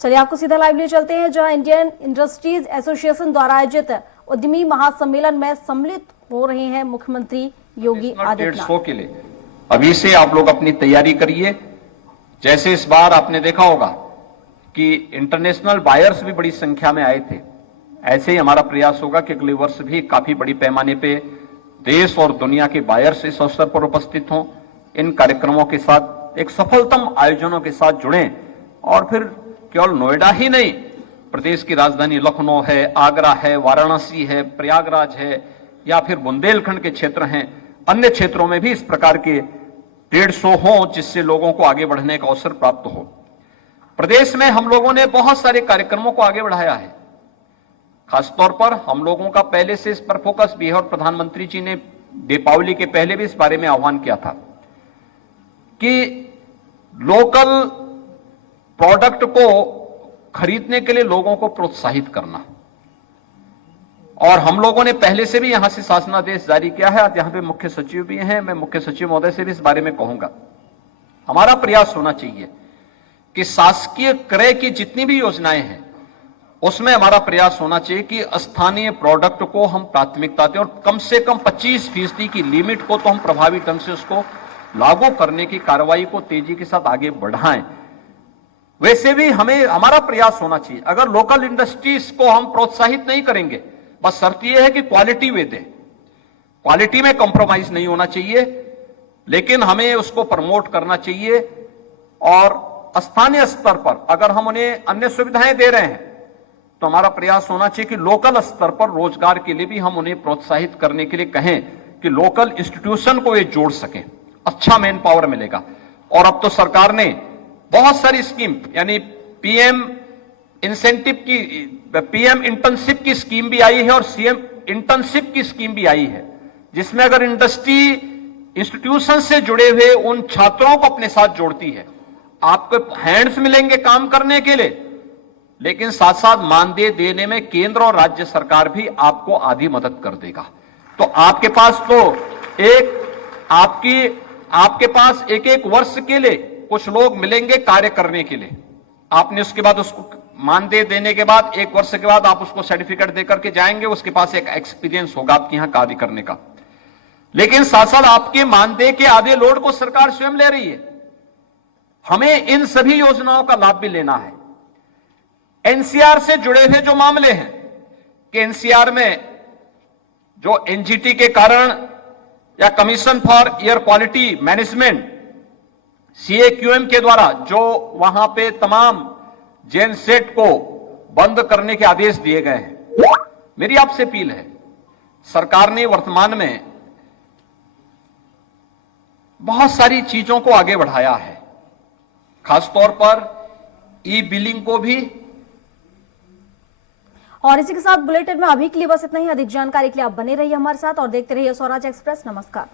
चलिए आपको सीधा लाइव ले चलते हैं, जहां इंडियन इंडस्ट्रीज एसोसिएशन द्वारा आयोजित उद्यमी महासम्मेलन में सम्मिलित हो रहे हैं मुख्यमंत्री योगी आदित्यनाथ। के लिए अभी से आप लोग अपनी तैयारी करिए। जैसे इस बार आपने देखा होगा कि इंटरनेशनल बायर्स भी बड़ी संख्या में आए थे, ऐसे ही हमारा प्रयास होगा कि अगले वर्ष भी काफी बड़ी पैमाने पे देश और दुनिया के बायर्स इस अवसर पर उपस्थित हों, इन कार्यक्रमों के साथ एक सफलतम आयोजनों के साथ जुड़ें और फिर केवल नोएडा ही नहीं, प्रदेश की राजधानी लखनऊ है, आगरा है, वाराणसी है, प्रयागराज है या फिर बुंदेलखंड के क्षेत्र हैं, अन्य क्षेत्रों में भी इस प्रकार के ट्रेड शो हों जिससे लोगों को आगे बढ़ने का अवसर प्राप्त हो। प्रदेश में हम लोगों ने बहुत सारे कार्यक्रमों को आगे बढ़ाया है। खासतौर पर हम लोगों का पहले से इस पर फोकस भी है और प्रधानमंत्री जी ने दीपावली के पहले भी इस बारे में आह्वान किया था कि लोकल प्रोडक्ट को खरीदने के लिए लोगों को प्रोत्साहित करना। और हम लोगों ने पहले से भी यहां से शासनादेश जारी किया है। आज यहां पे मुख्य सचिव भी हैं, मैं मुख्य सचिव महोदय से भी इस बारे में कहूंगा। हमारा प्रयास होना चाहिए कि शासकीय क्रय की जितनी भी योजनाएं हैं उसमें हमारा प्रयास होना चाहिए कि स्थानीय प्रोडक्ट को हम प्राथमिकता दें और कम से कम 25% की लिमिट को तो हम प्रभावी ढंग से उसको लागू करने की कार्रवाई को तेजी के साथ आगे बढ़ाएं। वैसे भी हमें हमारा प्रयास होना चाहिए, अगर लोकल इंडस्ट्रीज को हम प्रोत्साहित नहीं करेंगे, बस शर्त यह है कि क्वालिटी वे दें, क्वालिटी में कॉम्प्रोमाइज नहीं होना चाहिए, लेकिन हमें उसको प्रमोट करना चाहिए। और स्थानीय स्तर पर अगर हम उन्हें अन्य सुविधाएं दे रहे हैं तो हमारा प्रयास होना चाहिए कि लोकल स्तर पर रोजगार के लिए भी हम उन्हें प्रोत्साहित करने के लिए कहें कि लोकल इंस्टीट्यूशन को वे जोड़ सकें, अच्छा मैन पावर मिलेगा। और अब तो सरकार ने बहुत सारी स्कीम, यानी पीएम इंटर्नशिप की स्कीम भी आई है और सीएम इंटर्नशिप की स्कीम भी आई है, जिसमें अगर इंडस्ट्री इंस्टीट्यूशन से जुड़े हुए उन छात्रों को अपने साथ जोड़ती है, आपको हैंड्स मिलेंगे काम करने के लिए, लेकिन साथ साथ मानदेय देने में केंद्र और राज्य सरकार भी आपको आधी मदद कर देगा। तो आपके पास तो आपके पास एक वर्ष के लिए कुछ लोग मिलेंगे कार्य करने के लिए। आपने उसके बाद उसको मानदेय देने के बाद 1 वर्ष के बाद आप उसको सर्टिफिकेट देकर के जाएंगे, उसके पास एक एक्सपीरियंस होगा आपके यहां कार्य करने का। लेकिन साथ साथ आपके मानदेय के आधे लोड को सरकार स्वयं ले रही है। हमें इन सभी योजनाओं का लाभ भी लेना है। एनसीआर से जुड़े हुए जो मामले हैं कि एनसीआर में जो एनजीटी के कारण या commission for air quality management CAQM के द्वारा जो वहां पे तमाम जेनसेट को बंद करने के आदेश दिए गए हैं, मेरी आपसे अपील है, सरकार ने वर्तमान में बहुत सारी चीजों को आगे बढ़ाया है, खासतौर पर ई बिलिंग को भी। और इसी के साथ बुलेटिन में अभी के लिए बस इतना ही। अधिक जानकारी के लिए आप बने रहिए हमारे साथ और देखते रहिए स्वराज एक्सप्रेस। नमस्कार।